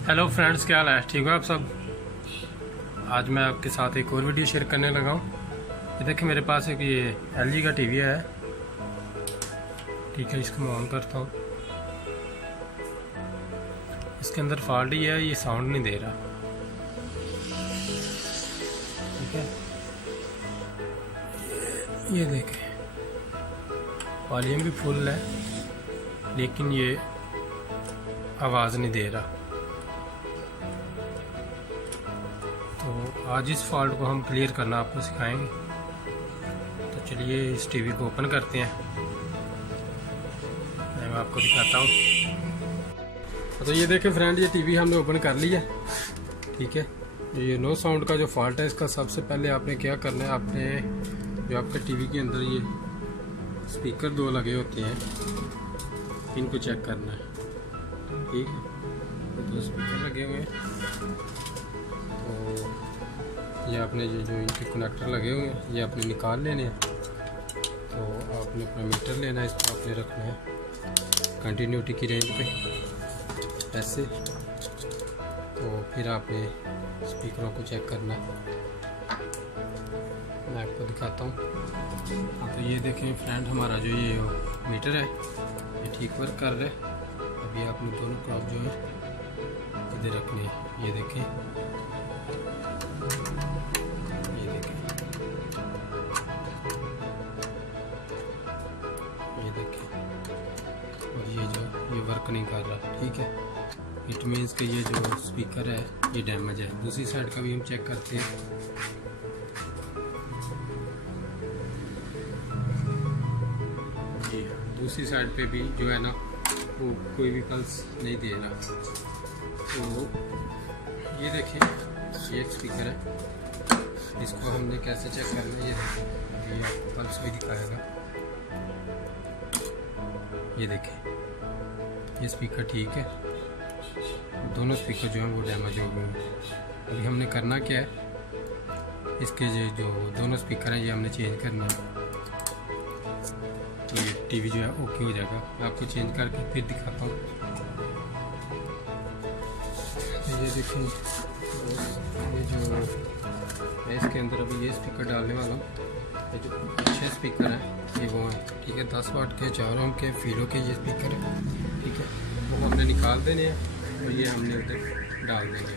Hello friends, क्या हाल है? ठीक हो आप सब? आज मैं आपके साथ एक और वीडियो शेयर करने लगा हूँ। ये देखिए मेरे पास एक ये LG का टीवी है। ठीक है, इसको मैं ऑन करता हूँ। इसके अंदर फॉल्ट ही है, ये साउंड नहीं दे रहा। ठीक है, ये देखें वॉल्यूम भी फुल है लेकिन ये आवाज़ नहीं दे रहा। तो आज इस फॉल्ट को हम क्लियर करना आपको सिखाएंगे। तो चलिए इस टीवी को ओपन करते हैं, मैं आपको दिखाता हूँ। तो ये देखें फ्रेंड, ये टीवी हमने ओपन कर लिया। ठीक है, ये नो साउंड का जो फॉल्ट है, इसका सबसे पहले आपने क्या करना है, आपने जो आपके टीवी के अंदर ये स्पीकर दो लगे होते हैं, इनको चेक करना है। ठीक है, तो दो स्पीकर लगे हुए हैं। तो ये आपने ये जो इनके कनेक्टर लगे हुए हैं, ये आपने निकाल लेने हैं। तो आपने अपना मीटर लेना है, इसको आपने रखना है कंटिन्यूटी की रेंज पे ऐसे। तो फिर आपने स्पीकरों को चेक करना है, मैं आपको दिखाता हूँ। हाँ, तो ये देखें फ्रेंड, हमारा जो ये मीटर है ये ठीक वर्क कर रहा है। अभी आपने दोनों क्लॉक जो है इधर रखने हैं। ये देखें, ये देखें, ये देखें, और ये वर्क नहीं कर रहा। ठीक है, इट मीन्स कि ये जो स्पीकर है ये डैमेज है। दूसरी साइड का भी हम चेक करते हैं। ये दूसरी साइड पे भी जो है ना, वो कोई भी पल्स नहीं दे रहा। तो ये देखिए, ये एक स्पीकर है, इसको हमने कैसे चेक करना है, ये देखिए, अभी आपको पल्स भी दिखाएगा। ये देखिए, ये स्पीकर ठीक है, दोनों स्पीकर जो हैं वो डैमेज हो गए हैं। अभी हमने करना क्या है, इसके जो दोनों स्पीकर हैं ये हमने चेंज करना है। तो ये टीवी जो है ओके हो जाएगा। मैं आपको चेंज करके फिर दिखाता हूँ। तो ये देखिए, ये जो है इसके अंदर अभी ये स्पीकर डालने वाला हूँ। ये जो 6 स्पीकर हैं ये वो हैं। ठीक है, 10 वाट के 4 ओम के फीलो के ये स्पीकर है। ठीक है, वो हमने निकाल देने हैं और ये हमने उधर डाल देंगे।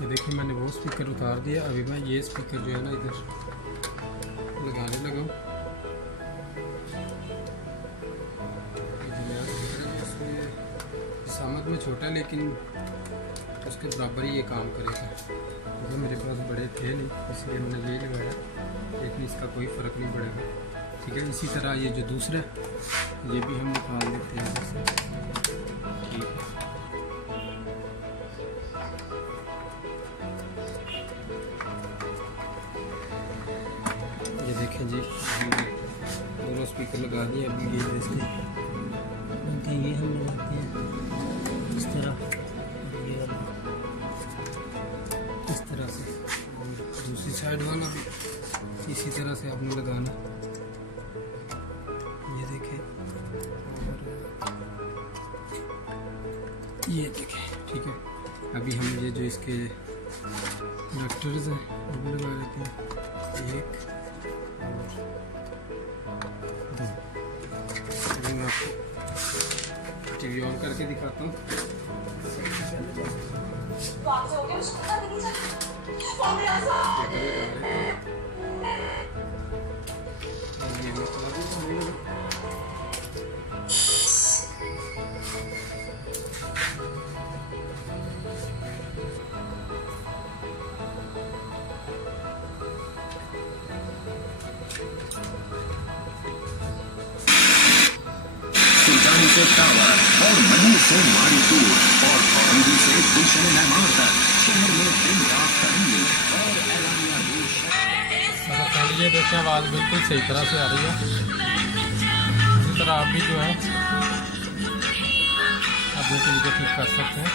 ये देखिए, मैंने वो स्पीकर उतार दिया। अभी मैं ये स्पीकर जो है ना इधर लगाने लगा हूँ। सामत में छोटा लेकिन उसके बराबर ही ये काम करेगा। तो मेरे पास बड़े थे नहीं, इसलिए मैंने यही लगाया, लेकिन इसका कोई फ़र्क नहीं पड़ेगा। ठीक है, इसी तरह ये जो दूसरा ये भी हम निकाल देते हैं जैसे। ठीक है, ये देखें जी, दोनों स्पीकर लगा दिए। अभी ये इसके ये हम लगाते हैं इस तरह, ये इस तरह से, और दूसरी साइड वाला भी इसी तरह से आपने लगाना। ये देखें, और ये देखें। ठीक है, अभी हम ये जो इसके कनेक्टर्स हैं वो भी लगा लेते हैं, 1 और 2। अभी मैं आपको टीवी ऑन करके दिखाता हूँ। से टावर और मनी से मारी दूर और औरंगी से गुलशन मेहमान तक शहर में दिन रात करेंगे और एलानिया दूर। ये देखें, आवाज़ बिल्कुल सही तरह से आ रही है। इसी तरह आप भी जो है अपने टीवी को ठीक कर सकते हैं।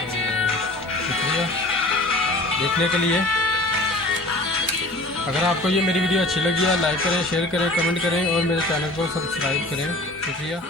तो शुक्रिया देखने के लिए। अगर आपको ये मेरी वीडियो अच्छी लगी है लाइक करें, शेयर करें, कमेंट करें और मेरे चैनल को सब्सक्राइब करें। शुक्रिया।